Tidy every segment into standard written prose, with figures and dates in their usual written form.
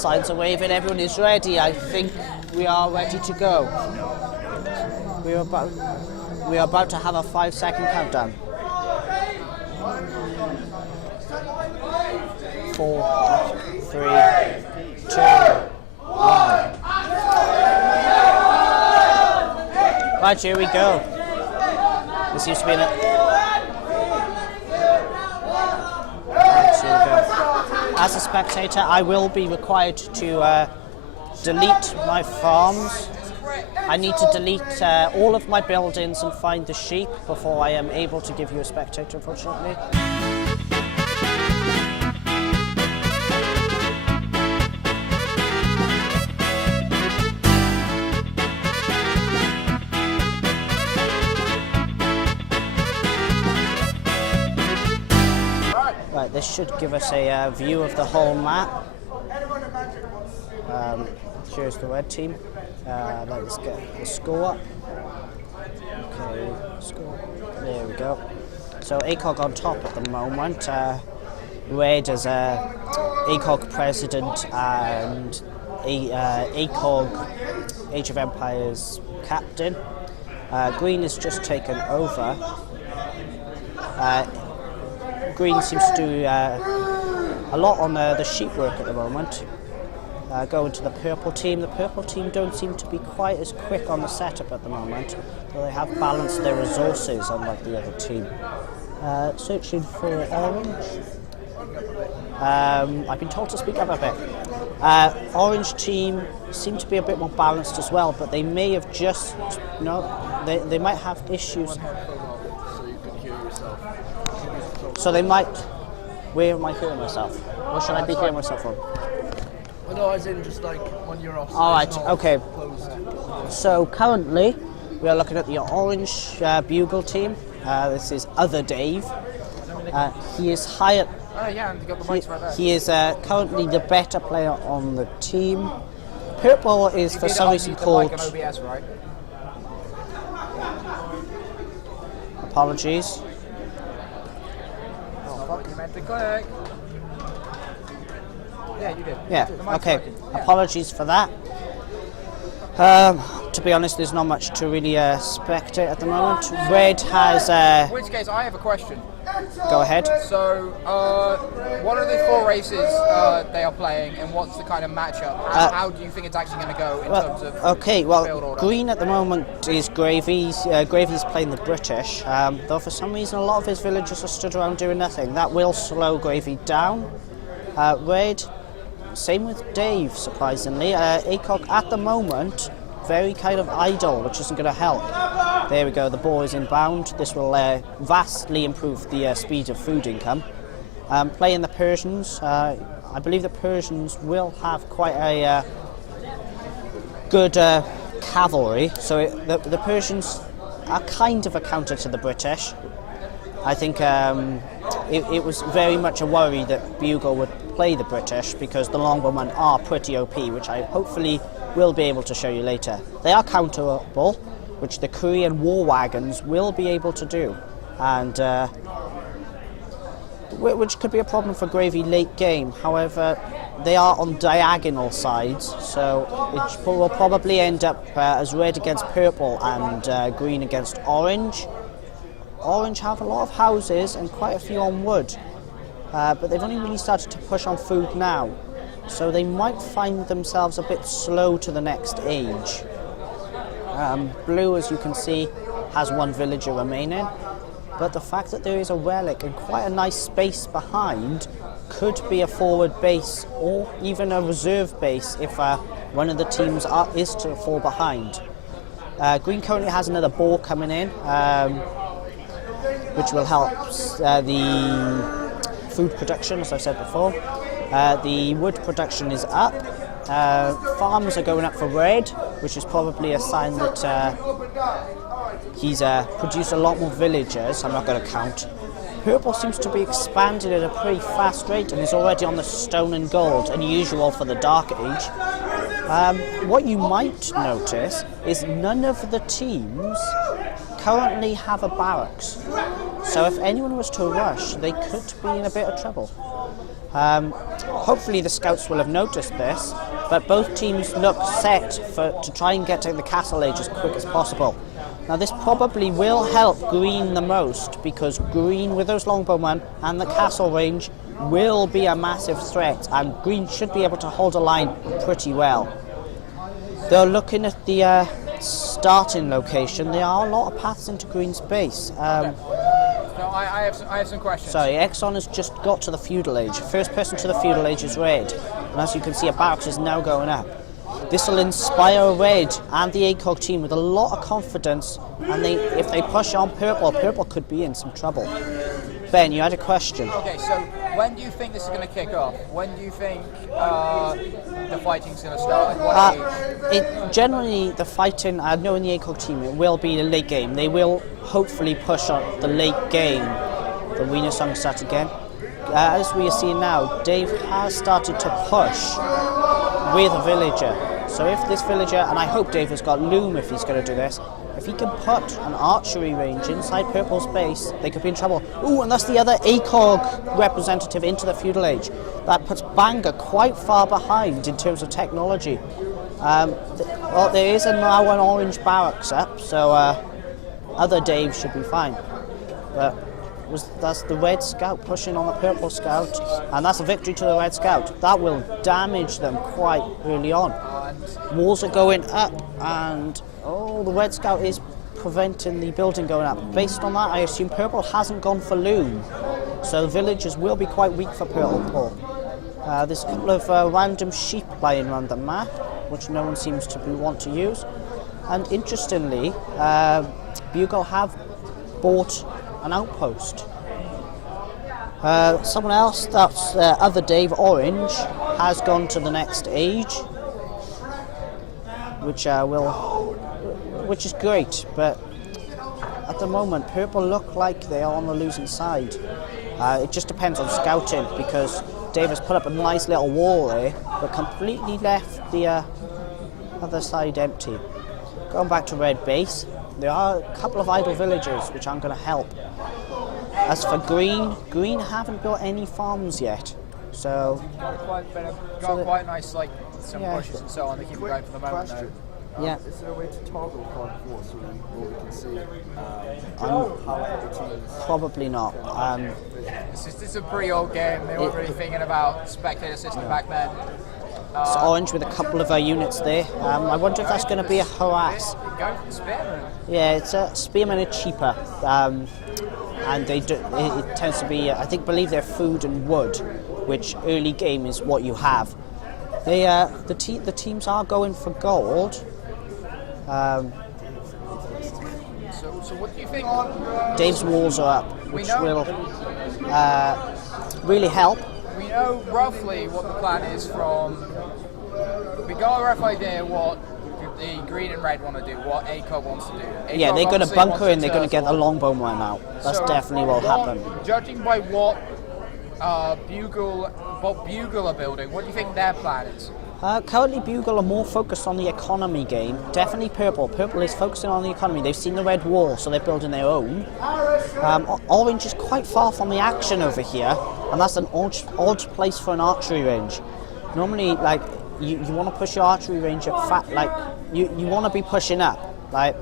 signs are waving. Everyone is ready. I think we are ready to go. We are about to have a 5-second countdown. 4, 3, 2, 1. Right, here we go. This seems to be As a spectator, I will be required to delete my farms. I need to delete all of my buildings and find the sheep before I am able to give you a spectator, unfortunately. Right, this should give us a view of the whole map. Here's the red team. Let's get the score up. Okay, score. There we go. So ACOG on top at the moment. Red as ACOG president and ACOG Age of Empires captain. Green has just taken over. Green seems to do a lot on the sheep work at the moment. Going to the purple team. The purple team don't seem to be quite as quick on the setup at the moment, though they have balanced their resources unlike the other team. Searching for orange. I've been told to speak up a bit. Orange team seem to be a bit more balanced as well, but they may have just, they might have issues. So they might. Where am I hearing myself? Where should I be hearing myself from? Well, no, as in just like when you're off. All right. Okay. So currently, we are looking at the orange BUGL team. This is Other Dave. He is higher. Oh yeah, and you got the mics right there. He is currently the better player on the team. Purple is for some reason called. OBS, right? Apologies. You meant to click. Yeah, you did. Yeah, okay. Apologies for that. To be honest, there's not much to really spectate at the moment. Red has... In which case, I have a question. Go ahead. So, what are the 4 races they are playing, and what's the kind of matchup? How do you think it's actually going to go in terms of field order? Green at the moment is Gravy's. Gravy's playing the British, though for some reason a lot of his villagers are stood around doing nothing. That will slow Gravy down. Red, same with Dave, surprisingly. ACOG at the moment, very kind of idle, which isn't going to help. There we go, the ball is inbound. This will vastly improve the speed of food income. Playing the Persians, I believe the Persians will have quite a good cavalry. So the Persians are kind of a counter to the British. I think it was very much a worry that BUGL would play the British because the Longbowmen are pretty OP, which I hopefully will be able to show you later. They are counterable, which the Korean war wagons will be able to do, and which could be a problem for Gravy late game. However, they are on diagonal sides, so it will probably end up as red against purple and green against orange. Orange have a lot of houses and quite a few on wood, but they've only really started to push on food now, so they might find themselves a bit slow to the next age. Blue, as you can see, has 1 villager remaining, but the fact that there is a relic and quite a nice space behind could be a forward base or even a reserve base if one of the teams is to fall behind. Green currently has another ball coming in, which will help the food production, as I've said before. The wood production is up. Farms are going up for red, which is probably a sign that he's produced a lot more villagers. I'm not going to count. Purple seems to be expanding at a pretty fast rate and is already on the stone and gold, unusual for the Dark Age. What you might notice is none of the teams currently have a barracks. So if anyone was to rush, they could be in a bit of trouble. Hopefully the scouts will have noticed this, but both teams look set to try and get to the castle age as quick as possible. Now this probably will help green the most, because green with those longbowmen and the castle range will be a massive threat, and green should be able to hold a line pretty well. They're looking at the starting location. There are a lot of paths into green's base. No, I have some questions. Sorry, Exxon has just got to the feudal age. First person to the feudal age is red, and as you can see, a barracks is now going up. This will inspire red and the ACOG team with a lot of confidence, and if they push on purple, purple could be in some trouble. Ben, you had a question. Okay, so when do you think this is going to kick off? When do you think the fighting's going to start? Generally, the fighting, I know in the ACOG team, it will be the late game. They will hopefully push on the late game. The Wiener song starts again. As we are seeing now, Dave has started to push with a villager. So if this villager, and I hope Dave has got loom if he's going to do this, if he can put an archery range inside purple's base, they could be in trouble. Ooh, and that's the other ACOG representative into the feudal age. That puts Bangor quite far behind in terms of technology. Well, there is now an orange barracks up, so other Dave should be fine. But that's the red scout pushing on the purple scout, and that's a victory to the red scout. That will damage them quite early on. Walls are going up, and the red scout is preventing the building going up. Based on that, I assume purple hasn't gone for loom, so villagers will be quite weak for purple. There's a couple of random sheep lying around the map, which no one seems to want to use. And interestingly, BUGL have bought an outpost. Someone else, that's other Dave Orange, has gone to the next age, which is great, but at the moment purple look like they are on the losing side. It just depends on scouting, because Dave has put up a nice little wall there, but completely left the other side empty. Going back to red base, there are a couple of idle villagers which aren't going to help. As for green haven't built any farms yet, so quite nice, like some bushes and so on. They keep going for the moment though. Yeah. Is there a way to toggle card 4 so we can see how the teams? Probably not. This is a pretty old game. They weren't really thinking about spectator system back then. It's orange with a couple of units there. I wonder if that's going to be a harass. Going for the spearman. Yeah, it's a spearmen are cheaper, and it tends to be, I believe they're food and wood, which early game is what you have. The teams are going for gold. So what do you think? Dave's walls are up, which will really help. We know roughly what the plan is from. We got a rough idea what the green and red want to do, what ACOG wants to do. Yeah, they're going to bunker and they're going to get the longbowman out. That's definitely what will happen. Judging by what BUGL are building, what do you think their plan is? Currently, BUGL are more focused on the economy game. Definitely purple. Purple is focusing on the economy. They've seen the red wall, so they're building their own. Orange is quite far from the action over here, and that's an odd place for an archery range. Normally, like, you want to push your archery range up you want to be pushing up. Like,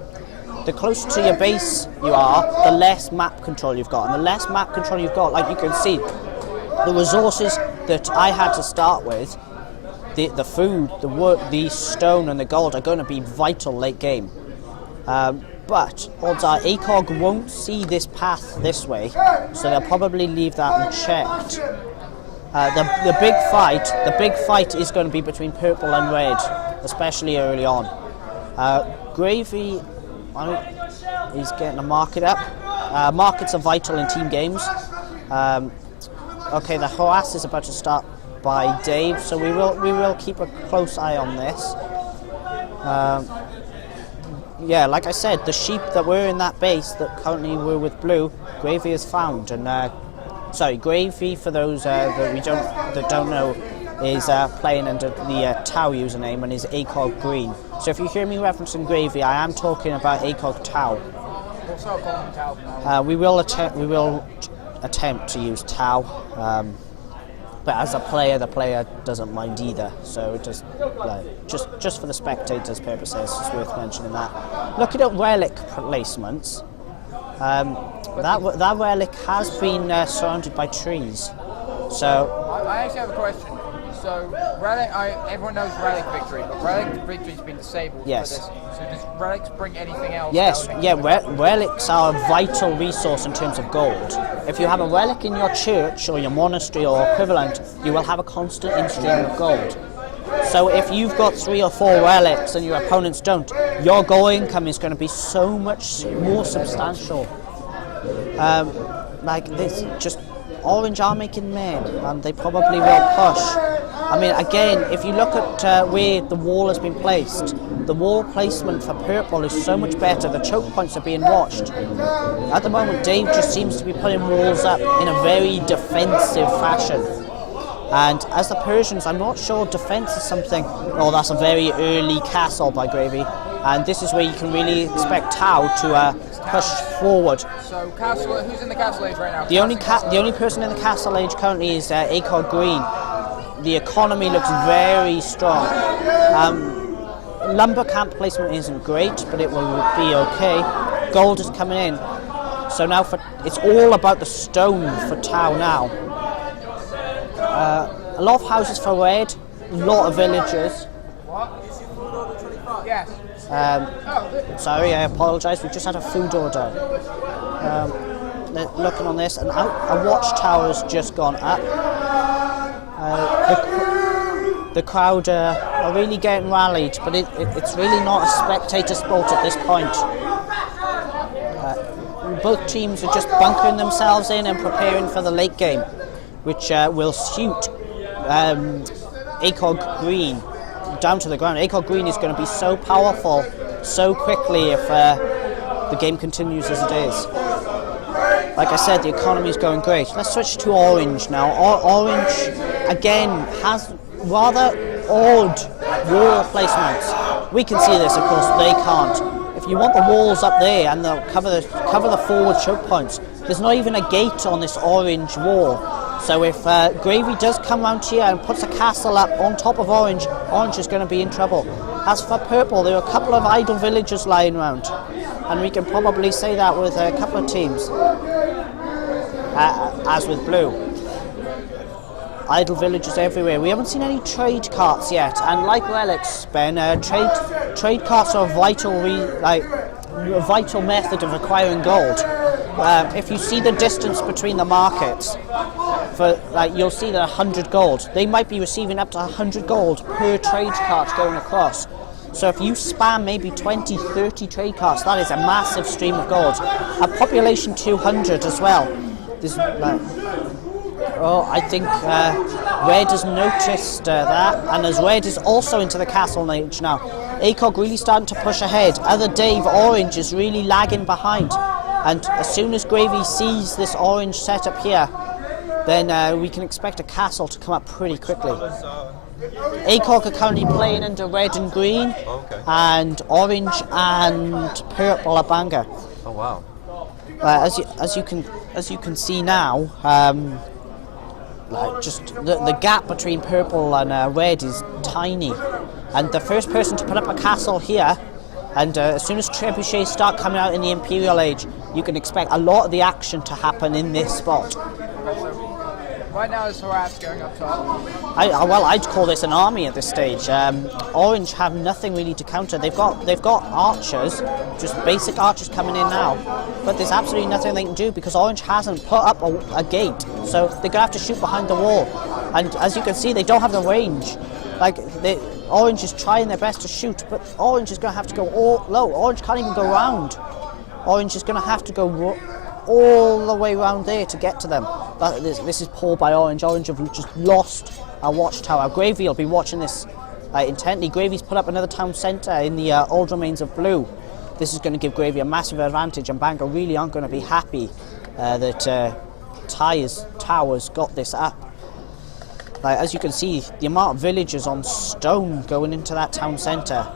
the closer to your base you are, the less map control you've got. And the less map control you've got, like you can see, the resources that I had to start with, the food, the wood, the stone and the gold are going to be vital late game. But odds are ACOG won't see this path this way, so they'll probably leave that unchecked. The big fight is going to be between purple and red, especially early on. Gravy is getting a market up. Markets are vital in team games. Okay, the harass is about to start by Dave, so we will keep a close eye on this. Yeah, like I said, the sheep that were in that base that currently were with blue, Gravy is found, and Gravy, for those that don't know, is playing under the Tau username and is ACOG green. So if you hear me referencing Gravy, I am talking about ACOG Tau. We'll start calling him Tau. We will attempt to use Tau, but as a player, the player doesn't mind either. So it just for the spectators' purposes, it's worth mentioning that. Looking at relic placements, that relic has been surrounded by trees. So I actually have a question. So relic, everyone knows relic victory, but relic victory's been disabled for this. So does relics bring anything else? Yes, yeah, relics are a vital resource in terms of gold. If you have a relic in your church or your monastery or equivalent, you will have a constant in-stream of gold. So if you've got 3 or 4 relics and your opponents don't, your gold income is going to be so much more substantial. Like this, just Orange are making men, and they probably will push. I mean, again, if you look at where the wall has been placed, the wall placement for purple is so much better. The choke points are being watched. At the moment, Dave just seems to be putting walls up in a very defensive fashion. And as the Persians, I'm not sure defense is something. Oh, that's a very early castle by Gravy. And this is where you can really expect Tau to push forward. So, castle, who's in the castle age right now? The only person in the castle age currently is ACOG Green. The economy looks very strong. Lumber camp placement isn't great, but it will be okay. Gold is coming in. So now it's all about the stone for Tau now. A lot of houses for red, a lot of villages. Yes. Sorry, I apologise. We just had a food order. Looking on this, and a watchtower has just gone up. The crowd are really getting rallied, but it's really not a spectator sport at this point. Both teams are just bunkering themselves in and preparing for the late game, which will suit ACOG Green down to the ground. ACOG Green is going to be so powerful so quickly if the game continues as it is. Like I said, the economy is going great. Let's switch to Orange now. Orange, again, has rather odd wall placements. We can see this, of course, they can't. If you want the walls up there and they'll cover the forward choke points, there's not even a gate on this orange wall. So if Gravy does come round here and puts a castle up on top of Orange, Orange is going to be in trouble. As for Purple, there are a couple of idle villagers lying around, and we can probably say that with a couple of teams. As with Blue. Idle villagers everywhere. We haven't seen any trade carts yet, and like relics, Ben, trade carts are a vital method of acquiring gold. If you see the distance between the markets, you'll see that 100 gold. They might be receiving up to 100 gold per trade cart going across. So if you spam maybe 20, 30 trade carts, that is a massive stream of gold. A population 200 as well. I think Red has noticed that, and as Red is also into the castle age now, ACOG really starting to push ahead. Other Dave, Orange, is really lagging behind, and as soon as Gravy sees this orange setup here, then we can expect a castle to come up pretty quickly. ACOG are currently playing under red and green, and orange and purple are banger. Oh wow! As you can see now, just the gap between purple and red is tiny, and the first person to put up a castle here, and as soon as trebuchets start coming out in the Imperial Age, you can expect a lot of the action to happen in this spot. Right now is Harass going up top. I'd call this an army at this stage. Orange have nothing really to counter. They've got archers, just basic archers coming in now, but there's absolutely nothing they can do because Orange hasn't put up a gate, so they're gonna have to shoot behind the wall. And as you can see, they don't have the range. Orange is trying their best to shoot, but Orange is gonna have to go all low. Orange can't even go round. Orange is gonna have to go all the way around there to get to them. This is poor by Orange. Orange have just lost a watchtower. Gravy will be watching this intently. Gravy's put up another town centre in the old remains of Blue. This is going to give Gravy a massive advantage, and Bangor really aren't going to be happy that Towers got this up. As you can see, the amount of villagers on stone going into that town centre.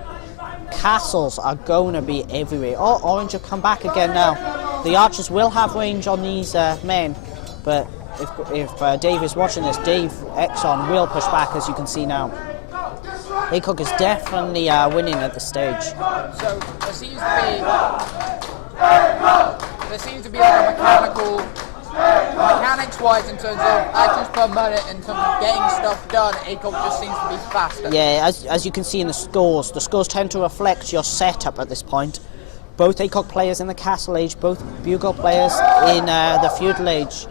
Castles are going to be everywhere. Oh, Orange have come back again now. The archers will have range on these men, but if Dave is watching this, Dave Exxon will push back, as you can see now. ACOG is definitely winning at this stage. So there seems to be like a mechanics-wise in terms of actions per minute, in terms of getting stuff done, ACOG just seems to be faster. Yeah, as you can see in the scores tend to reflect your setup at this point. Both ACOG players in the Castle Age, both BUGL players in the Feudal Age.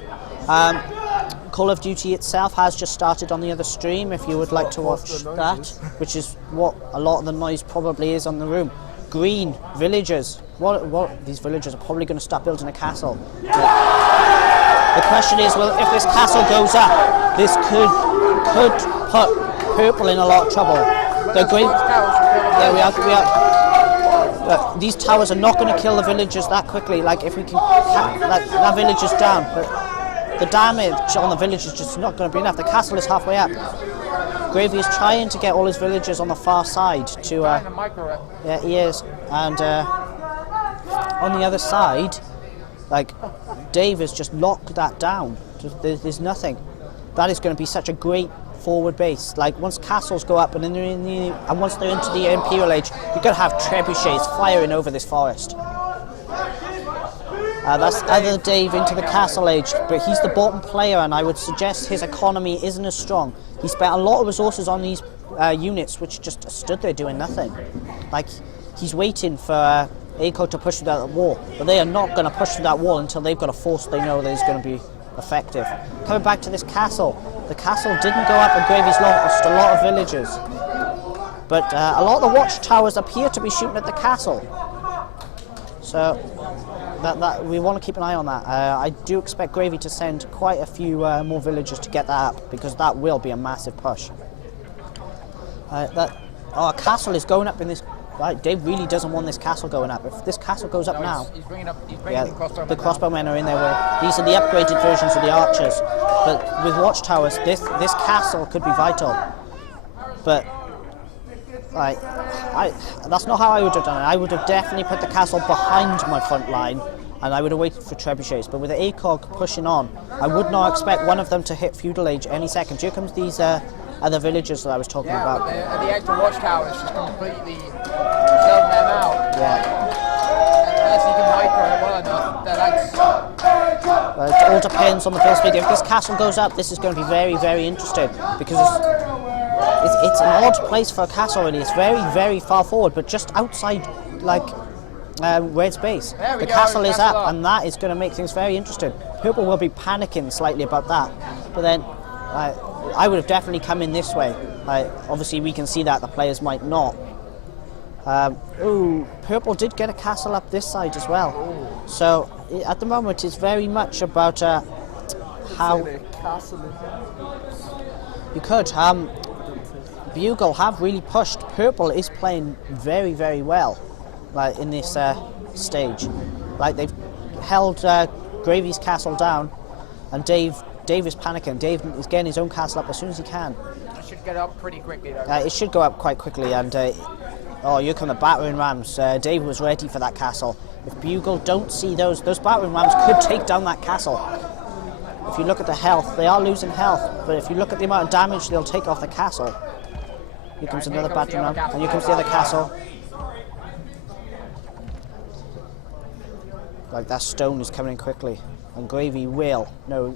Call of Duty itself has just started on the other stream if you would like to watch that, which is what a lot of the noise probably is on the room. Green, villagers. What these villagers are probably going to start building a castle. The question is, well, if this castle goes up, this could put Purple in a lot of trouble. The green, there we are. Look, these towers are not going to kill the villagers that quickly. Like if we can, like that village is down, but the damage on the village is just not going to be enough. The castle is halfway up. Gravy is trying to get all his villagers on the far side to. Yeah, he is, and on the other side, like Dave has just locked that down. There's nothing. That is going to be such a great forward base. Like once castles go up and then once they're into the Imperial Age, you're going to have trebuchets firing over this forest. That's other Dave into the Castle Age, but he's the bottom player, and I would suggest his economy isn't as strong. He spent a lot of resources on these units, which just stood there doing nothing. Like he's waiting for ACOG to push through that wall, but they are not going to push through that wall until they've got a force they know that is going to be effective. Coming back to this castle, the castle didn't go up, and Gravy's lost a lot of villagers, but a lot of the watchtowers appear to be shooting at the castle. So that we want to keep an eye on that. I do expect Gravy to send quite a few more villagers to get that up, because that will be a massive push. Our castle is going up in this. Right, Dave really doesn't want this castle going up. If this castle goes up now, he's bringing the the crossbowmen are in there. These are the upgraded versions of the archers. But with watchtowers, this castle could be vital. But right, that's not how I would have done it. I would have definitely put the castle behind my front line, and I would have waited for trebuchets. But with the ACOG pushing on, I would not expect one of them to hit Feudal Age any second. Here comes these other villagers that I was talking about. The extra watchtowers just completely zone them out. Yeah. Unless you can micro it well enough, it all depends on the build speed. If this castle goes up, this is going to be very, very interesting, because it's an odd place for a castle. Really, it's very, very far forward, but just outside, like Red's base. The castle is up, and that is going to make things very interesting. Purple will be panicking slightly about that, but then I would have definitely come in this way. Obviously, we can see that the players might not. Purple did get a castle up this side as well. So at the moment, it's very much about how you could. BUGL have really pushed. Purple is playing very, very well, like in this stage. Like they've held Gravy's castle down, and Dave is panicking. Dave is getting his own castle up as soon as he can. It should get up pretty quickly though. It should go up quite quickly, and here come the battering rams. Dave was ready for that castle. If BUGL don't see those battering rams could take down that castle. If you look at the health, they are losing health, but if you look at the amount of damage they'll take off the castle. Here comes another battering ram, and here comes the other castle. Like that stone is coming in quickly, and Gravy will. No,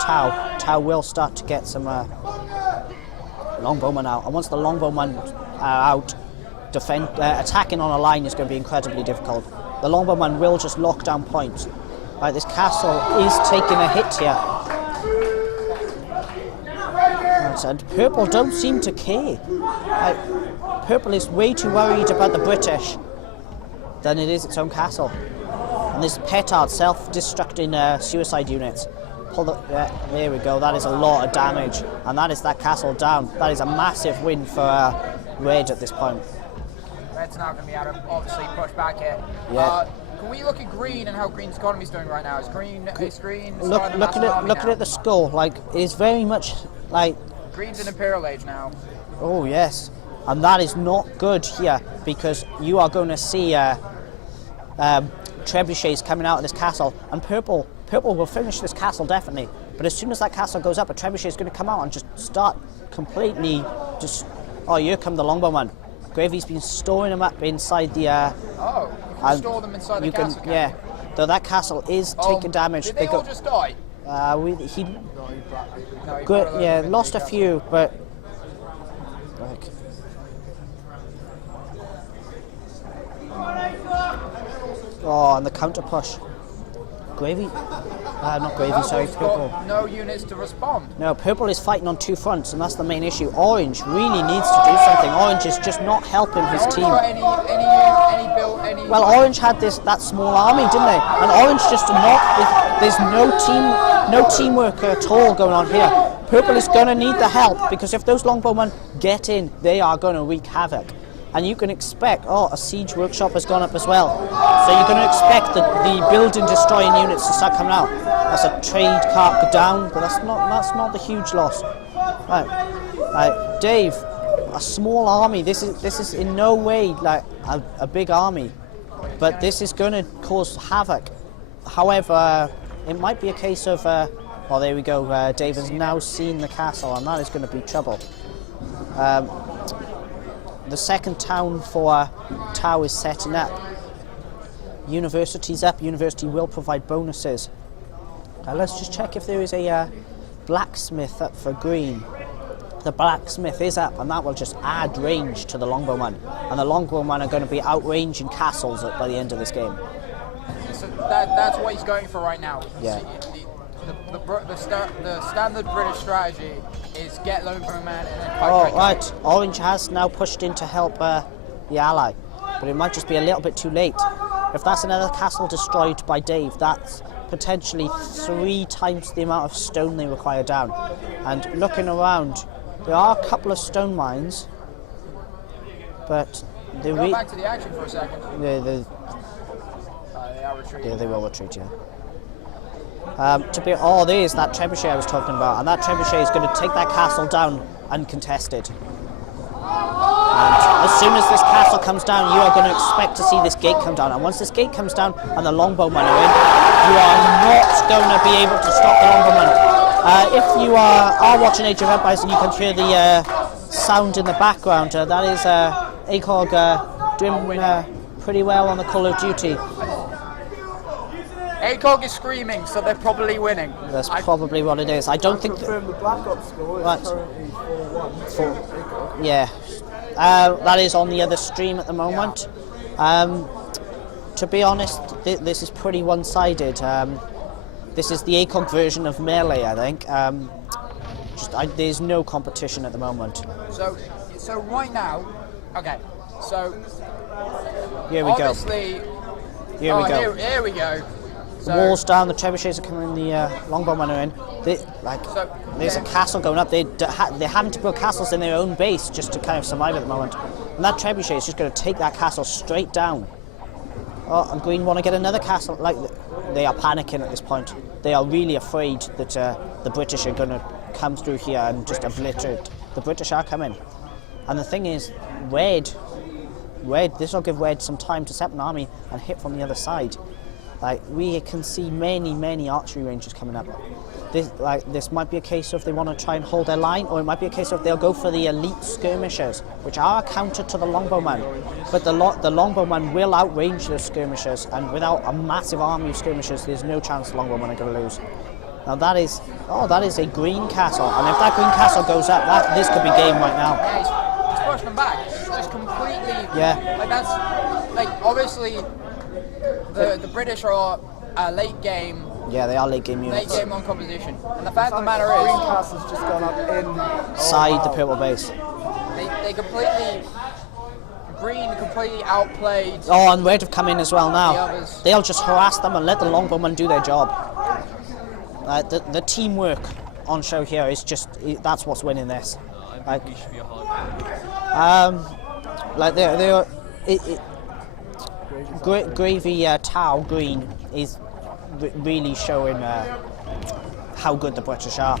Tau will start to get some longbowmen out, and once the longbowmen are out, attacking on a line is going to be incredibly difficult. The longbowmen will just lock down points. Right, this castle is taking a hit here. Right, and Purple don't seem to care. Purple is way too worried about the British than it is its own castle. And this petard self-destructing suicide units. There we go, that is a lot of damage, and that is that castle down. That is a massive win for Red at this point. Red's now going to be able to obviously push back here. Yeah. Can we look at Green and how Green's economy is doing right now? Is Green look at the score. Like it is very much like Green's in Imperial Age now. Oh yes, and that is not good here, because you are going to see trebuchets coming out of this castle, and Purple Purple will finish this castle definitely, but as soon as that castle goes up, a trebuchet is going to come out and just start completely just... Oh, here come the longbowman. Gravy's been storing them up inside the... Oh, you can store them inside the castle, yeah. Though that castle is taking damage. Did they all just die? Lost a few, but... Like, oh, and the counter push. Gravy? Not Gravy, sorry, Purple. Got no units to respond. No, Purple is fighting on two fronts, and that's the main issue. Orange really needs to do something. Orange is just not helping his team. Well, Orange had that small army, didn't they? And Orange just not. There's no teamwork at all going on here. Purple is going to need the help, because if those longbowmen get in, they are going to wreak havoc. And you can expect, a siege workshop has gone up as well. So you're going to expect the building destroying units to start coming out. That's a trade cart down, but that's not the huge loss. Right, Dave, a small army. This is in no way like a big army, but this is going to cause havoc. However, it might be a case of, there we go. Dave has now seen the castle, and that is going to be trouble. The second town for Tau is setting up. University's up. University will provide bonuses. Let's just check if there is a blacksmith up for green. The blacksmith is up, and that will just add range to the longbowmen. And the longbowmen are going to be outranging castles by the end of this game. So that's what he's going for right now. Yeah. The standard British strategy is get longbowman and then fight. Right. Orange has now pushed in to help the ally, but it might just be a little bit too late. If that's another castle destroyed by Dave, that's potentially 3 times the amount of stone they require down. And looking around, there are a couple of stone mines, but they go back to the action for a second. They are retreating. Yeah, they will retreat. Yeah. There's that trebuchet I was talking about, and that trebuchet is going to take that castle down uncontested. And as soon as this castle comes down, you are going to expect to see this gate come down. And once this gate comes down and the longbowmen are in, you are not going to be able to stop the longbowmen. If you are watching Age of Empires and you can hear the sound in the background, that is ACOG doing pretty well on the Call of Duty. ACOG is screaming, so they're probably winning. That's probably what it is. I don't think... The Black Ops score is currently 4-1. Yeah. That is on the other stream at the moment. To be honest, this is pretty one-sided. This is the ACOG version of Melee, I think. There's no competition at the moment. So right now, okay, so... Here we go. Here we go. Here we go. So, walls down, the trebuchets are coming in, the longbowmen are in. There's a castle going up. They're having to build castles in their own base just to kind of survive at the moment. And that trebuchet is just going to take that castle straight down. Oh, and Green want to get another castle. They are panicking at this point. They are really afraid that the British are going to come through here and just obliterate. The British are coming. And the thing is, Red, this will give Red some time to set up an army and hit from the other side. We can see many archery ranges coming up. This might be a case of they want to try and hold their line, or it might be a case of they'll go for the elite skirmishers, which are a counter to the longbowmen. But the longbowmen will outrange those skirmishers, and without a massive army of skirmishers, there's no chance the longbowmen are going to lose. Now that is a green castle, and if that green castle goes up, this could be game right now. Yeah, he's pushing them back. It's just completely. Yeah. Obviously. The British are late game. Yeah, they are late game units. Late game on composition. And the fact of the matter is, Green Castle's just gone up inside the purple base. They completely. Green completely outplayed. Oh, and Red have come in as well now. The others. They'll just harass them and let the longbowmen do their job. The teamwork on show here is that's what's winning this. Gravy Tau Green is really showing how good the British are.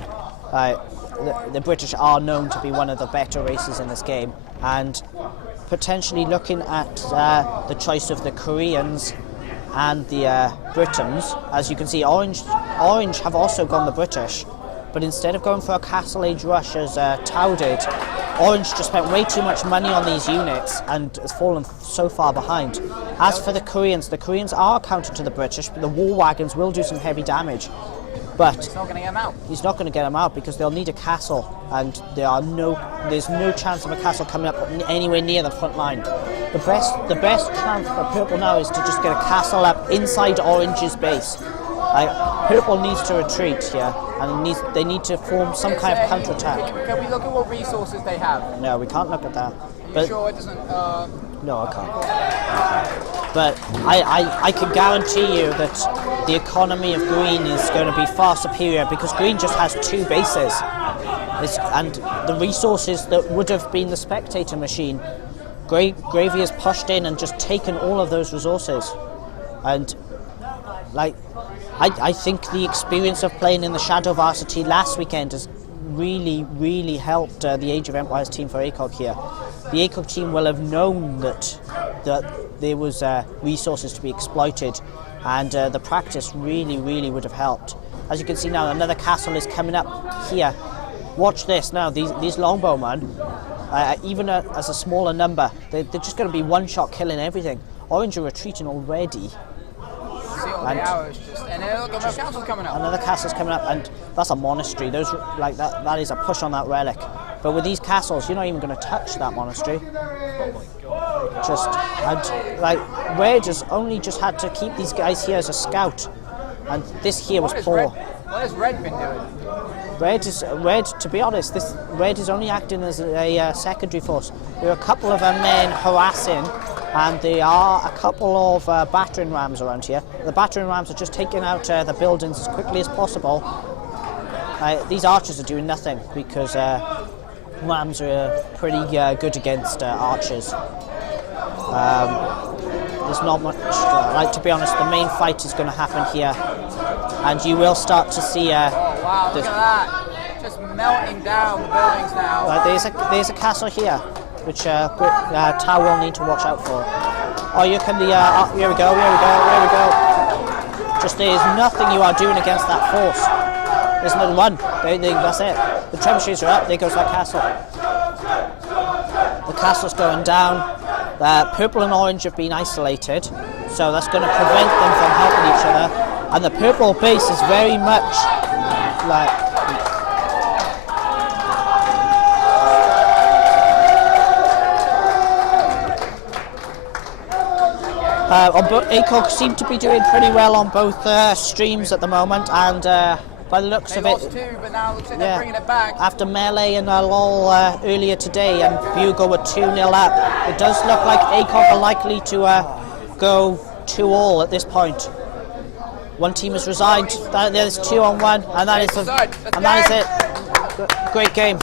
The British are known to be one of the better races in this game, and potentially looking at the choice of the Koreans and the Britons. As you can see, Orange Orange have also gone the British, but instead of going for a Castle Age rush as Tau did, Orange just spent way too much money on these units and has fallen so far behind. As for the Koreans are counter to the British, but the war wagons will do some heavy damage. But he's not going to get them out. He's not going to get them out because they'll need a castle, and there's no chance of a castle coming up anywhere near the front line. The best chance for Purple now is to just get a castle up inside Orange's base. Purple needs to retreat here, and they need to form some kind of counter-attack. Can we look at what resources they have? No, we can't look at that. Are you sure it doesn't? No, I can't. But I can guarantee you that the economy of Green is going to be far superior because Green just has 2 bases. And the resources that would have been the Spectator machine, Gravy has pushed in and just taken all of those resources. And I think the experience of playing in the Shadow Varsity last weekend has really, really helped the Age of Empires team for ACOG here. The ACOG team will have known that there was resources to be exploited, and the practice really, really would have helped. As you can see now, another castle is coming up here. Watch this now, these longbowmen, even as a smaller number, they're just going to be one-shot killing everything. Orange are retreating already. And look, another castle's coming up. Another castle's coming up, and that's a monastery. That is a push on that relic. But with these castles, you're not even going to touch that monastery. Red has only just had to keep these guys here as a scout, and this here was poor. What has Red been doing? Red. To be honest, Red is only acting as a secondary force. There are a couple of men harassing, and there are a couple of battering rams around here. The battering rams are just taking out the buildings as quickly as possible. These archers are doing nothing because rams are pretty good against archers. There's not much. To be honest, the main fight is going to happen here, and you will start to see. Oh wow! Look at that! Just melting down the buildings now. There's a castle here, which Tau will need to watch out for. Oh, you can here we go. Just there's nothing you are doing against that force. There's another one. That's it. The trebuchets are up. There goes that castle. The castle's going down. Purple and Orange have been isolated, so that's going to prevent them from helping each other. And the purple base is very much ACOG seem to be doing pretty well on both streams at the moment, and by the looks of it, lost 2, but now looks like they're bringing it back. After Melee and LOL earlier today, and BUGL were 2-0 up, it does look like ACOG are likely to go 2-all at this point. One team has resigned. There's 2-on-1, and that is it. Great game.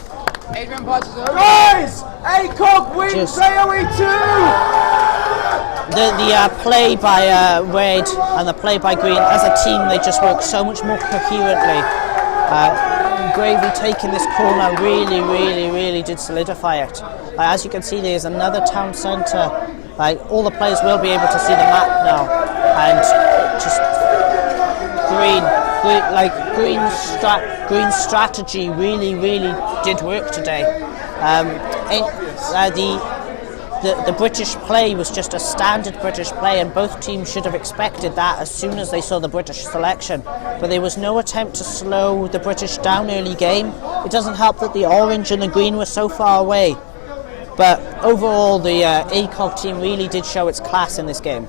Adrian Potts is Guys! ACOG wins AOE 2! The play by Red and the play by Green, as a team, they just work so much more coherently. Gravy taking this corner really did solidify it. As you can see, there's another town centre. All the players will be able to see the map now, and just Green's strategy really did work today. The British play was just a standard British play, and both teams should have expected that as soon as they saw the British selection. But there was no attempt to slow the British down early game. It doesn't help that the Orange and the Green were so far away. But overall, the ACOG team really did show its class in this game.